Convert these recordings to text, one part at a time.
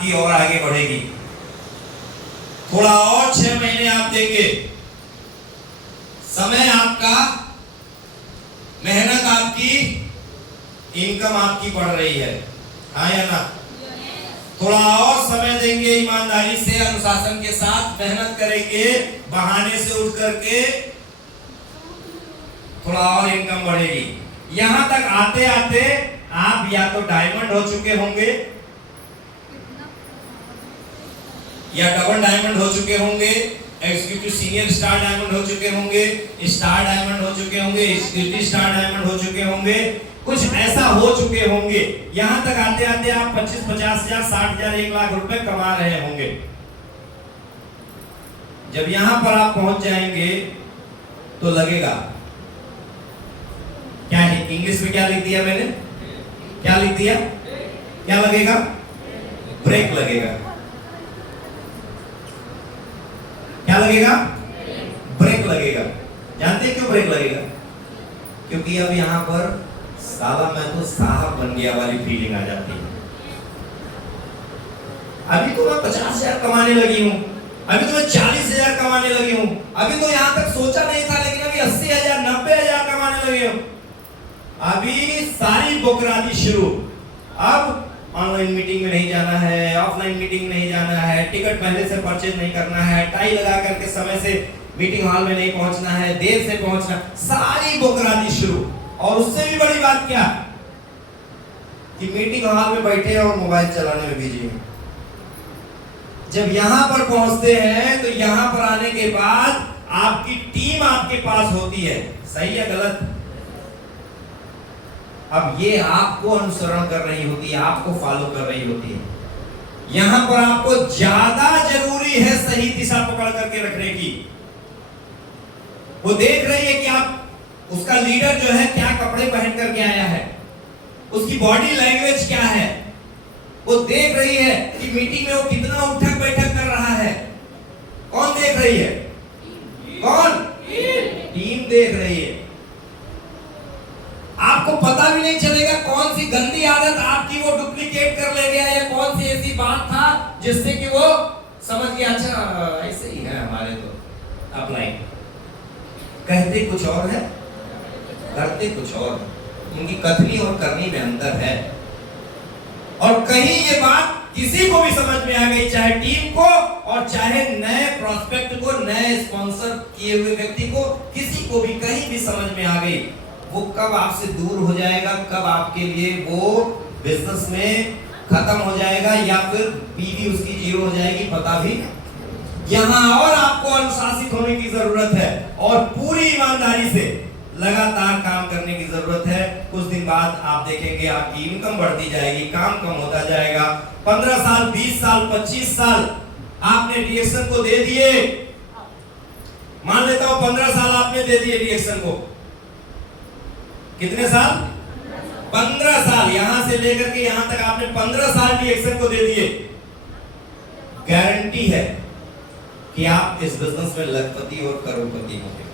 आपकी और आगे बढ़ेगी। थोड़ा और 6 महीने आप देंगे, समय आपका, मेहनत आपकी, इनकम आपकी बढ़ रही है, हाँ या ना? थोड़ा और समय देंगे, ईमानदारी से अनुशासन के साथ मेहनत करेंगे, बहाने से उठ करके थोड़ा और इनकम बढ़ेगी। यहां तक आते आते आप या तो डायमंड हो चुके होंगे या डबल डायमंड हो चुके होंगे, एग्जीक्यूटिव सीनियर स्टार डायमंड हो चुके होंगे, स्टार डायमंड हो चुके होंगे, एग्जीक्यूटिव स्टार डायमंड हो चुके होंगे, कुछ ऐसा हो चुके होंगे। यहां तक आते आते आप 25-50 हजार, 60 हजार, 1 लाख रुपए कमा रहे होंगे। जब यहां पर आप पहुंच जाएंगे तो लगेगा क्या है, इंग्लिश में क्या लिख दिया मैंने, क्या लिख दिया, क्या लगेगा, ब्रेक लगेगा। क्या लगेगा, ब्रेक लगेगा। जानते हैं क्यों ब्रेक लगेगा? क्योंकि अब यहां पर साला मैं तो साहब बन गया वाली फीलिंग आ जाती है। अभी तो मैं 50 हजार कमाने लगी हूं, अभी तो मैं 40 हजार कमाने लगी हूं, अभी तो यहां तक सोचा नहीं था, लेकिन अभी 80 हजार, 90 हजार कमाने लगे हूं। अभी सारी बोकरादी शुरू। अब ऑनलाइन मीटिंग में नहीं जाना है, ऑफलाइन मीटिंग नहीं जाना है, टिकट पहले से परचेज नहीं करना है, टाई लगा करके समय से मीटिंग हॉल में नहीं पहुंचना है, देर से पहुंचना, सारी बोकरादी शुरू। और उससे भी बड़ी बात क्या कि मीटिंग हॉल में बैठे और मोबाइल चलाने में बिजी हैं। जब यहां पर पहुंचते हैं तो यहां पर आने के बाद आपकी टीम आपके पास होती है, सही या गलत? अब ये आपको अनुसरण कर रही होती है, आपको फॉलो कर रही होती है। यहां पर आपको ज्यादा जरूरी है सही दिशा पकड़ करके रखने की। वो देख रही है कि आप, उसका लीडर जो है क्या कपड़े पहन करके आया है, उसकी बॉडी लैंग्वेज क्या है, वो देख रही है कि मीटिंग में वो कितना उठक बैठक कर रहा है। कौन देख रही है? कौन? टीम देख रही है। आपको पता भी नहीं चलेगा कौन सी गंदी आदत आपकी वो डुप्लीकेट कर ले गया, या कौन सी ऐसी बात था जिससे कि वो समझ गया अच्छा ऐसे ही है हमारे तो अप्लाई। कहते कुछ और है, करते कुछ और है। उनकी कथनी और करनी में अंतर है। और कहीं ये बात किसी को भी समझ में आ गई, चाहे टीम को और चाहे नए प्रोस्पेक्ट को, नए स्पॉन्सर किए हुए व्यक्ति को, किसी को भी कहीं भी समझ में आ गई, वो कब आपसे दूर हो जाएगा, कब आपके लिए वो बिजनेस में खत्म हो जाएगा या फिर बीवी उसकी जीरो हो जाएगी, पता भी। यहां और आपको अनुशासित होने की जरूरत है और पूरी ईमानदारी से लगातार काम करने की जरूरत है। कुछ दिन बाद आप देखेंगे आपकी इनकम बढ़ती जाएगी, काम कम होता जाएगा। 15 साल, 20 साल, 25 साल आपने डीएक्शन को दे दिए, मान लेता हूं 15 साल आपने दे दिए डीएक्शन को। कितने साल? 15 साल। यहां से लेकर के यहां तक आपने 15 साल डीएक्शन को दे दिए। गारंटी है कि आप इस बिजनेस में लखपति और करोड़पति होंगे।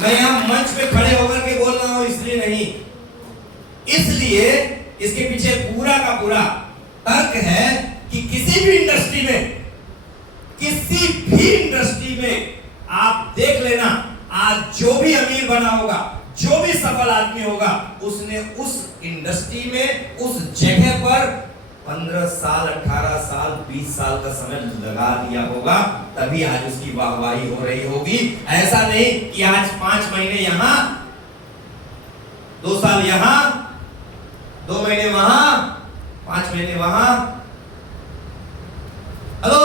मैं यहां मंच पे खड़े होकर के बोल रहा हूं इसलिए नहीं, इसलिए इसके पीछे पूरा का पूरा तर्क है कि किसी भी इंडस्ट्री में, किसी भी इंडस्ट्री में आप देख लेना, आज जो भी अमीर बना होगा, जो भी सफल आदमी होगा, उसने उस इंडस्ट्री में, उस जगह पर 15 साल, 18 साल, 20 साल का समय लगा दिया होगा, तभी आज उसकी वाहवाही हो रही होगी। ऐसा नहीं कि आज 5 महीने यहां, 2 साल यहां, 2 महीने वहां, 5 महीने वहां। हेलो,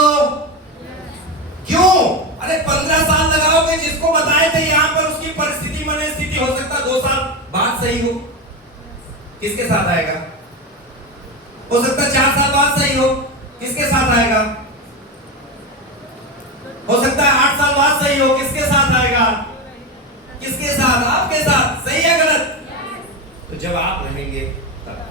क्यों? अरे 15 साल लगाओगे, जिसको बताए थे यहां पर उसकी परिस्थिति मनस्थिति हो सकता 2 साल बाद सही हो, किसके साथ आएगा? हो सकता 4 साल बाद सही हो, किसके साथ आएगा? हो सकता है 8 साल बाद सही हो, किसके साथ आएगा? किसके साथ? आपके साथ। सही है गलत? तो जब आप रहेंगे तब।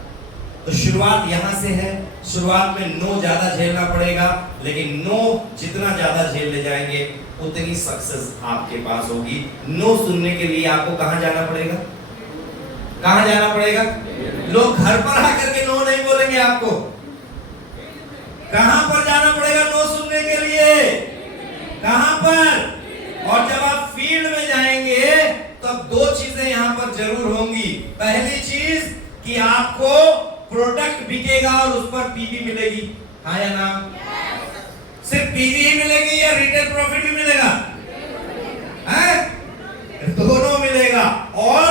तो शुरुआत यहां से है। शुरुआत में नो ज्यादा झेलना पड़ेगा, लेकिन नो जितना ज्यादा झेल ले जाएंगे उतनी सक्सेस आपके पास होगी। नो सुनने के लिए आपको कहां जाना पड़ेगा? कहां जाना पड़ेगा? लोग घर पर आकर के नो नहीं बोलेंगे आपको। कहां पर जाना पड़ेगा नो सुनने के लिए? कहां पर? और जब आप फील्ड में जाएंगे तब दो चीजें यहां पर जरूर होंगी। पहली चीज कि आपको प्रोडक्ट बिकेगा और उस पर पीवी मिलेगी, हाँ या ना? सिर्फ पीवी ही मिलेगी या रिटेल प्रॉफिट भी मिलेगा? दोनों मिलेगा। और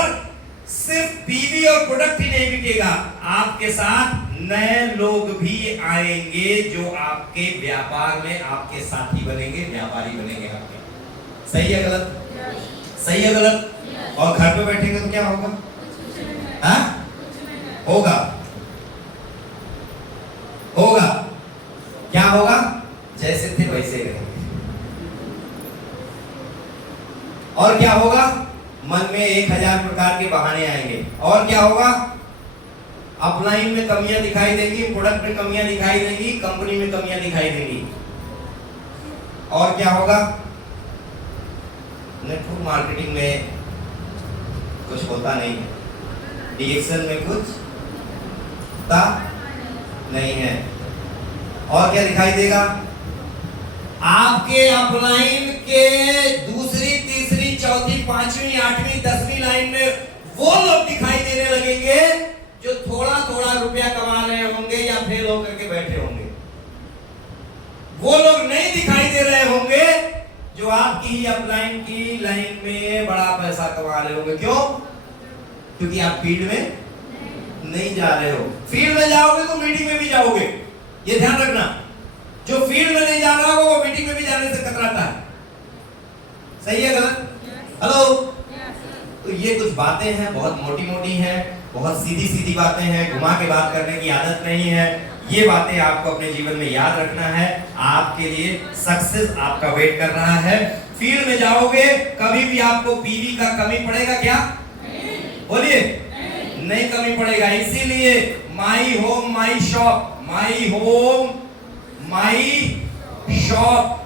सिर्फ पीवी और प्रोडक्ट ही नहीं बिकेगा, आपके साथ नए लोग भी आएंगे जो आपके व्यापार में आपके साथी बनेंगे, व्यापारी बनेंगे आपके। सही है गलत? सही है गलत? और घर पे बैठेंगे तो क्या होगा? हाँ? होगा होगा क्या होगा? जैसे थे वैसे ही रहेंगे। और क्या होगा? मन में 1000 प्रकार के बहाने आएंगे। और क्या होगा? अपलाइन में कमियां दिखाई देंगी, प्रोडक्ट में कमियां दिखाई देंगी, कंपनी में कमियां दिखाई देंगी। और क्या होगा? नेटवर्क मार्केटिंग में कुछ होता नहीं है, डीएक्शन में कुछ होता नहीं है। और क्या दिखाई देगा? आपके अपलाइन के दूसरी, तीसरी, चौथी, पांचवी, आठवीं, 10वीं लाइन में वो लोग दिखाई देने लगेंगे जो थोड़ा थोड़ा रुपया कमा रहे होंगे या फेल होकर के बैठे होंगे। वो लोग नहीं दिखाई दे रहे होंगे जो आपकी ही अपलाइन की लाइन में बड़ा पैसा कमा रहे होंगे। क्यों? क्योंकि आप फील्ड में नहीं जा रहे हो। फील्ड में जाओगे तो मीटिंग में भी जाओगे, ये ध्यान रखना। जो फील्ड में नहीं जा रहा होगा वो मीटिंग में भी जाने से कतराता है। सही है गलत? हेलो? तो ये कुछ बातें हैं, बहुत मोटी मोटी हैं, बहुत सीधी सीधी बातें हैं, घुमा के बात करने की आदत नहीं है। ये बातें आपको अपने जीवन में याद रखना है। आपके लिए सक्सेस आपका वेट कर रहा है। फील्ड में जाओगे कभी भी आपको पीवी का कमी पड़ेगा क्या? बोलिए, नहीं कमी पड़ेगा। इसीलिए my home my shop, my home my shop,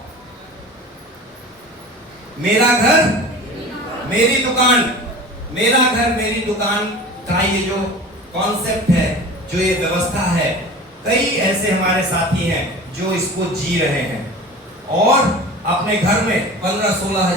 मेरा घर मेरी दुकान, मेरा घर मेरी दुकान का ये जो कॉन्सेप्ट है, जो ये व्यवस्था है, कई ऐसे हमारे साथी हैं जो इसको जी रहे हैं और अपने घर में 15-16 हजार